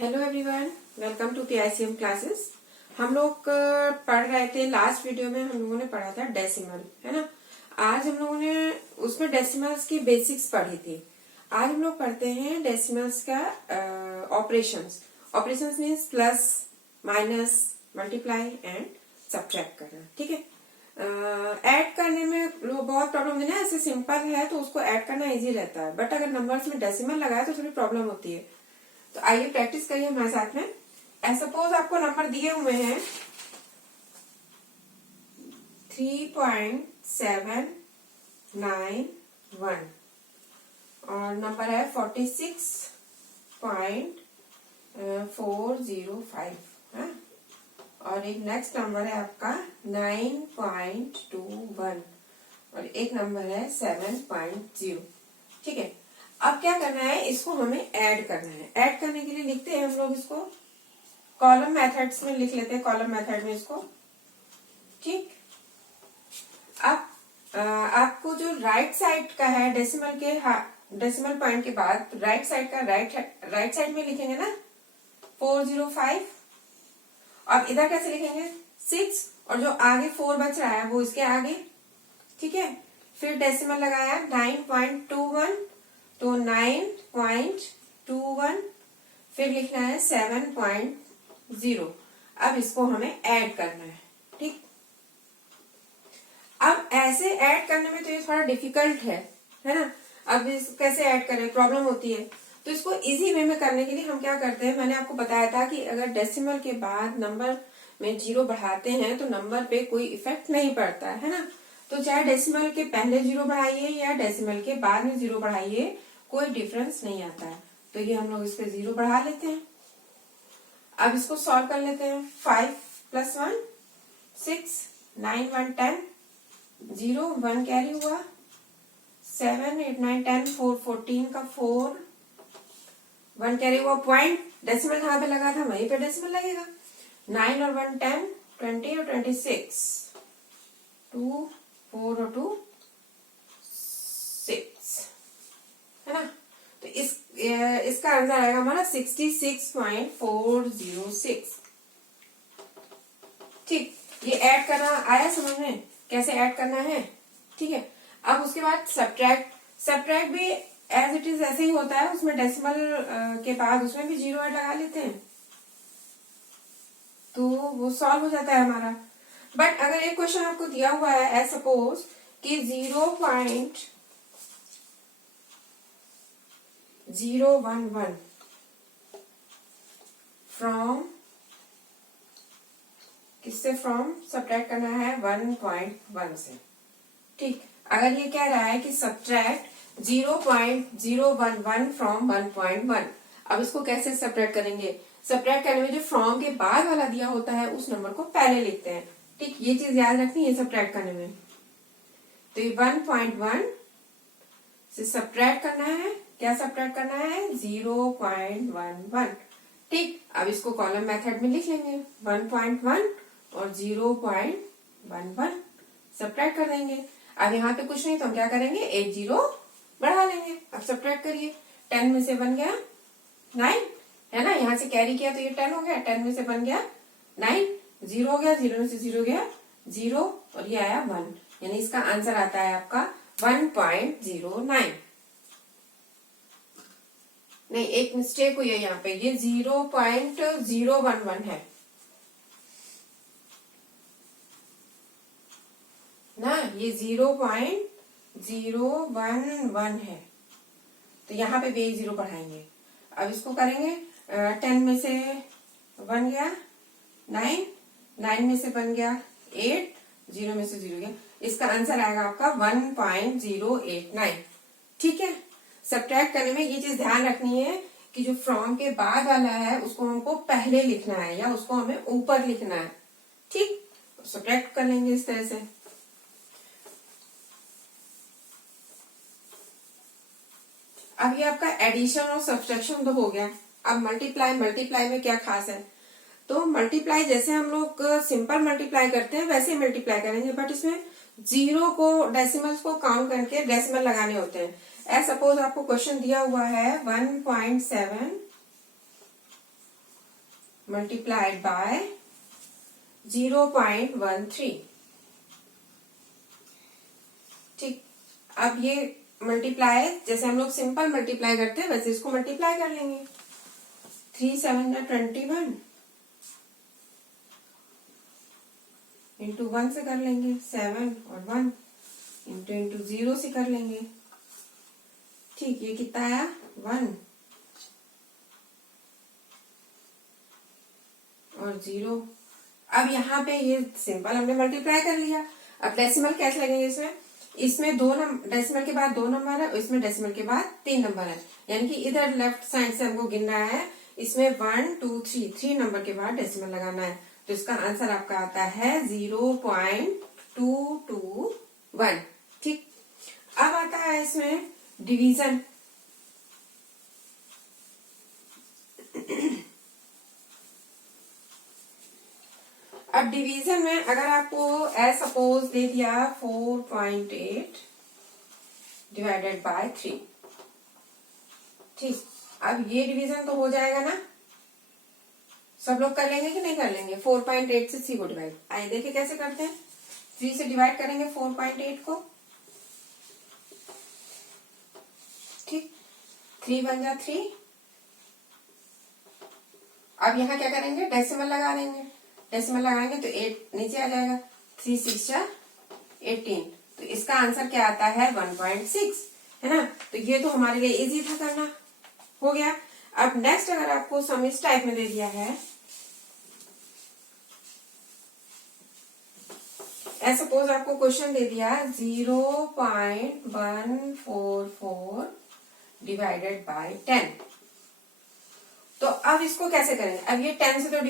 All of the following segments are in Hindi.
Hello everyone, welcome to PICM classes. हम लोग पढ़ रहे थे, लास्ट वीडियो में हम लोगों ने पढ़ा था डेसिमल, है ना। आज हम लोगों ने उसमें डेसिमल्स की बेसिक्स पढ़ी थी। आज हम लोग पढ़ते हैं डेसिमल्स का operations. Operations means plus, minus, multiply and subtract करना। ठीक है। ऐड करने में बहुत प्रॉब्लम है ना। ऐसे सिंपल है तो उसको ऐड करना इजी रहता है, बट अगर नंबर्स में डेसिमल लगाए तो थोड़ी प्रॉब्लम होती है। तो आइए प्रैक्टिस करिए हमारे साथ में। सपोज आपको नंबर दिए हुए हैं 3.791 और नंबर है 46.405 है। और एक नेक्स्ट नंबर है आपका 9.21 और एक नंबर है 7.0। ठीक है। अब क्या करना है, इसको हमें ऐड करना है। ऐड करने के लिए लिखते हैं हम लोग इसको कॉलम मेथड्स में लिख लेते हैं, कॉलम मेथड में इसको। ठीक। अब आपको जो राइट साइड का है डेसिमल पॉइंट के बाद राइट साइड का राइट साइड में लिखेंगे ना 405। और इधर कैसे लिखेंगे 6 और जो आगे 4 बच रहा है वो इसके आगे। ठीक है। फिर डेसिमल लगाया 9.21 तो 9.21, फिर लिखना है 7.0। अब इसको हमें ऐड करना है। ठीक। अब ऐसे ऐड करने में तो ये थोड़ा डिफिकल्ट है ना। अब इस कैसे ऐड करें, प्रॉब्लम होती है। तो इसको इजी वे में करने के लिए हम क्या करते हैं, मैंने आपको बताया था कि अगर डेसिमल के बाद नंबर में 0 बढ़ाते हैं तो नंबर पे कोई इफेक्ट नहीं पड़ता है ना। तो चाहे डेसिमल के पहले 0 बढ़ाइए या डेसिमल के बाद में 0 बढ़ाइए, कोई डिफरेंस नहीं आता है। तो ये हम लोग इस पे 0 बढ़ा लेते हैं। अब इसको सॉल्व कर लेते हैं। 5 + 1 6, 9 1 10, 0 1 कैरी हुआ, 7 8 9 10 4 14 का 4 1 कैरी हुआ। पॉइंट डेसिमल कहाँ पे लगा था, वहीं पे डेसिमल लगेगा। 9 और 1 10, 20 और 26, 2 4 और 2 6 है ना। तो इसका आंसर आएगा हमारा 66.406। ठीक। ये ऐड करना आया समझ में, कैसे ऐड करना है। ठीक है। अब उसके बाद सब्ट्रैक्ट भी एज इट इज ऐसे ही होता है। उसमें डेसिमल के बाद उसमें भी 0 ऐड लगा लेते हैं तो वो सॉल्व हो जाता है हमारा। बट अगर एक क्वेश्चन आपको दिया हुआ है एज सपोज कि 0.011 फ्रॉम किससे, फ्रॉम सब्ट्रैक्ट करना है 1.1 से। ठीक। अगर ये कह रहा है कि सब्ट्रैक्ट 0.011 फ्रॉम 1.1, अब इसको कैसे सब्ट्रैक्ट करेंगे। सब्ट्रैक्ट करने में जो फ्रॉम के बाद वाला दिया होता है उस नंबर को पहले लिखते हैं। ठीक। ये चीज याद रखनी है सब्ट्रैक्ट करने में। तो ये 1.1 से सब्ट्रैक्ट करना है। क्या सब्ट्रैक्ट करना है 0.11। ठीक। अब इसको कॉलम मेथड में लिख लेंगे 1.1 और 0.11 सब्ट्रैक्ट कर देंगे। अब यहाँ पे कुछ नहीं तो हम क्या करेंगे, एक 0 बढ़ा लेंगे। अब सब्ट्रैक्ट करिए, 10 में से बन गया 9 है ना। यहाँ से कैरी किया तो ये 10 हो गया, 10 में से बन गया 9, 0 हो गया, 0 में से 0 गया 0 और ये आया 1, यानी इसका आंसर आता है आपका 1.09। नहीं, एक मिस्टेक हुई है यहाँ पे, ये 0.011 है ना, ये 0.011 है। तो यहाँ पे भी 0 बढ़ाएंगे। अब इसको करेंगे 10 में से बन गया 9, 9 में से बन गया 8, 0 में से 0 गया। इसका आंसर आएगा आपका 1.089। ठीक है। सब्ट्रैक्ट करने में ये चीज ध्यान रखनी है कि जो फ्रॉम के बाद वाला है उसको हमको पहले लिखना है या उसको हमें ऊपर लिखना है। ठीक। सब्ट्रैक्ट कर लेंगे इस तरह से। अब ये आपका एडिशन और सब्ट्रैक्शन तो हो गया। अब मल्टीप्लाई में क्या खास है, तो मल्टीप्लाई जैसे हम लोग सिंपल मल्टीप्लाई करते हैं वैसे मल्टीप्लाई करेंगे, बट इसमें 0 को डेसिमल्स को काउंट करके डेसिमल लगाने होते हैं। सपोज आपको क्वेश्चन दिया हुआ है 1.7 मल्टीप्लाइड बाय 0.13। ठीक, अब ये मल्टीप्लाई जैसे हम लोग सिंपल मल्टीप्लाई करते हैं वैसे इसको मल्टीप्लाई कर लेंगे। 3 7 21 इंटू 1 से कर लेंगे 7 और 1 इंटू इंटू 0 से कर लेंगे। ठीक, ये कितना आया 1 और 0। अब यहाँ पे ये सिंपल हमने मल्टीप्लाई कर लिया। अब डेसिमल कैसे लगेंगे इसमें? इसमें डेसिमल के बाद 2 नंबर है, इसमें डेसिमल के बाद 3 नंबर है, यानी कि इधर लेफ्ट साइड से हमको गिनना है। इसमें 1 2 3 नंबर के बाद डेसिमल लगाना है। तो इसका आंसर आपका आता है 0.221। ठीक, अब आता है इसमें डिवीजन। अब डिवीजन में अगर आपको एज सपोज दे दिया 4.8 डिवाइडेड बाय 3। ठीक, अब ये डिवीजन तो हो जाएगा ना, सब लोग कर लेंगे कि नहीं कर लेंगे? 4.8 से 3 को डिवाइड, आइए देखिए कैसे करते हैं। 3 से डिवाइड करेंगे 4.8 को। ठीक, 3 बन जा 3। अब यहाँ क्या करेंगे? डेसिमल लगा देंगे। डेसिमल लगाएंगे तो 8 नीचे आ जाएगा। 3 6 जा 18। तो इसका आंसर क्या आता है? 1.6, है ना। तो ये तो हमारे लिए इजी था करना, हो गया। अब नेक्स्ट अगर आपको सम इस टाइप में दे दिया है, सपोज आपको क्वेश्चन दे दिया 0.144 डिवाइडेड बाय 10। तो अब इसको कैसे करेंगे? अब ये 10 से तो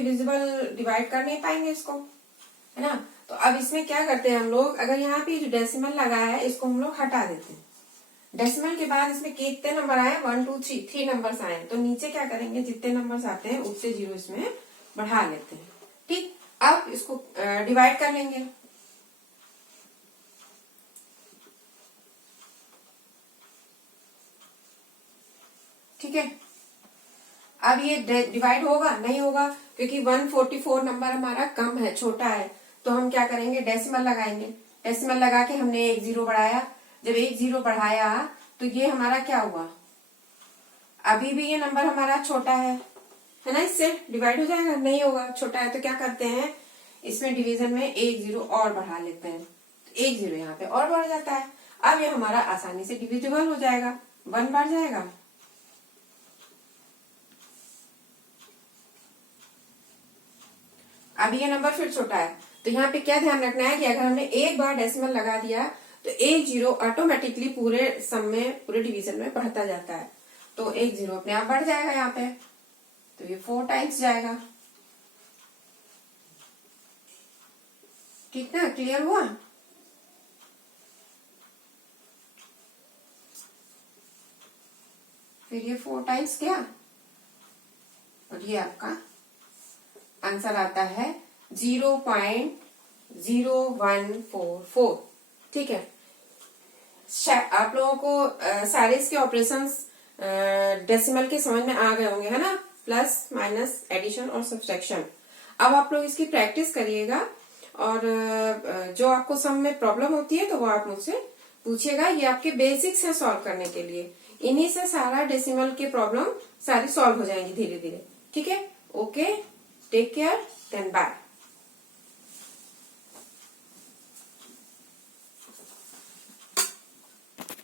डिवाइड कर नहीं पाएंगे इसको, है ना। तो अब इसमें क्या करते हैं हम लोग, अगर यहाँ पे जो डेसिमल लगा है इसको हम लोग हटा देते हैं। डेसिमल के बाद इसमें कितने नंबर आए? 1 2 3 नंबर्स आए। तो नीचे क्या करेंगे? जितने नंबर्स आते हैं उससे 0 इसमें बढ़ा लेते हैं। ठीक, अब इसको डिवाइड कर लेंगे। ठीक है, अब ये डिवाइड होगा? नहीं होगा, क्योंकि 144 नंबर हमारा कम है, छोटा है। तो हम क्या करेंगे? डेसिमल लगाएंगे। डेसिमल लगा के हमने 1 0 बढ़ाया। जब 1 0 बढ़ाया तो ये हमारा क्या हुआ? अभी भी ये नंबर हमारा छोटा है ना, इससे डिवाइड हो जाएगा? नहीं होगा, छोटा है। तो क्या करते हैं, इसमें डिवीजन में 1 0 और बढ़ा लेते हैं। तो 1 0 यहाँ पे और बढ़ जाता है। अब ये हमारा आसानी से डिविजिबल हो जाएगा, 1 बढ़ जाएगा। अब ये नंबर फिर छोटा है। तो यहाँ पे क्या ध्यान रखना है कि अगर हमने एक बार डेसिमल लगा दिया तो 1 0 ऑटोमेटिकली पूरे सम में, पूरे डिवीजन में बढ़ता जाता है। तो 1 0 अपने आप बढ़ जाएगा यहाँ पे। तो ये 4 टाइम्स जाएगा। ठीक ना, क्लियर हुआ? फिर ये 4 टाइम्स गया और ये आपका आंसर आता है 0.0144। ठीक है, आप लोगों को सारे इसके ऑपरेशंस डेसिमल के समझ में आ गए होंगे, है ना। प्लस माइनस एडिशन और सब्ट्रैक्शन। अब आप लोग इसकी प्रैक्टिस करिएगा और जो आपको सम में प्रॉब्लम होती है तो वो आप मुझसे पूछिएगा। ये आपके बेसिक्स है सॉल्व करने के लिए। इन्हीं से सारा डेसिमल के प्रॉब्लम सारी सॉल्व हो जाएंगी धीरे धीरे। ठीक है, okay, take care, then bye.